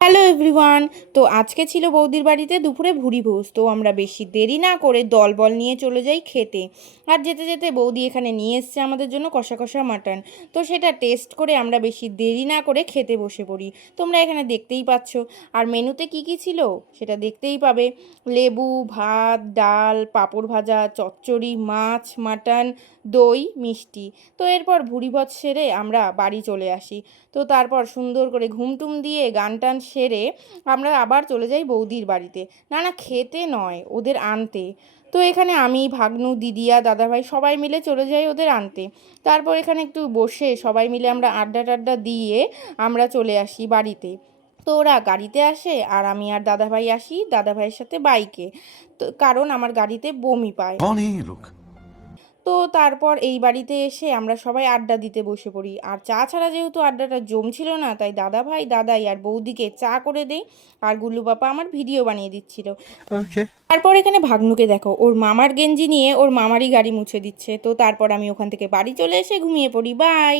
Hello everyone. তো আজকে ছিল বৌদির বাড়িতে দুপুরে ভুরিভোজ। তো আমরা বেশি দেরি না করে দলবল নিয়ে চলে যাই খেতে। আর যেতে যেতে বৌদি এখানে নিয়ে এসছে আমাদের জন্য কষা কষা মাটন। তো সেটা টেস্ট করে আমরা বেশি দেরি না করে খেতে বসে পড়ি। তোমরা এখানে দেখতেই পাচ্ছ। আর মেনুতে কি কি ছিল সেটা দেখতেই পাবে। লেবু, ভাত, ডাল, পাঁপড় ভাজা, চচ্চড়ি, মাছ, মাটন, দই, মিষ্টি। তো এরপর ভুরিভোজ সেরে আমরা বাড়ি চলে আসি। তো তারপর সুন্দর করে ঘুমটুম দিয়ে গান টান সেরে আমরা আবার চলে যাই বৌদির বাড়িতে। না না, খেতে নয়, ওদের আনতে। তো এখানে আমি, ভাগ্নু, দিদিয়া, দাদাভাই সবাই মিলে চলে যাই ওদের আনতে। তারপর এখানে একটু বসে সবাই মিলে আমরা আড্ডা টাড্ডা দিয়ে আমরা চলে আসি বাড়িতে। তো ওরা গাড়িতে আসে আর আমি আর দাদাভাই আসি দাদাভাইয়ের সাথে বাইকে। তো কারণ আমার গাড়িতে বমি পায়। कौन है ये लोग? তো তারপর এই বাড়িতে এসে আমরা সবাই আড্ডা দিতে বসে পড়ি। আর চা ছাড়া যেহেতু আড্ডাটা জমছিল না, তাই দাদা ভাই, দাদাই আর বৌদিকে চা করে দেই। আর গুল্লু পাপা আমার ভিডিও বানিয়ে দিচ্ছিল। ओके। তারপর এখানে ভাগ্নুকে দেখো, ওর মামার গেঞ্জি নিয়ে ওর মামারই গাড়ি মুছে দিচ্ছে। তো তারপর আমি ওখান থেকে বাড়ি চলে এসে ঘুমিয়ে পড়ি। বাই।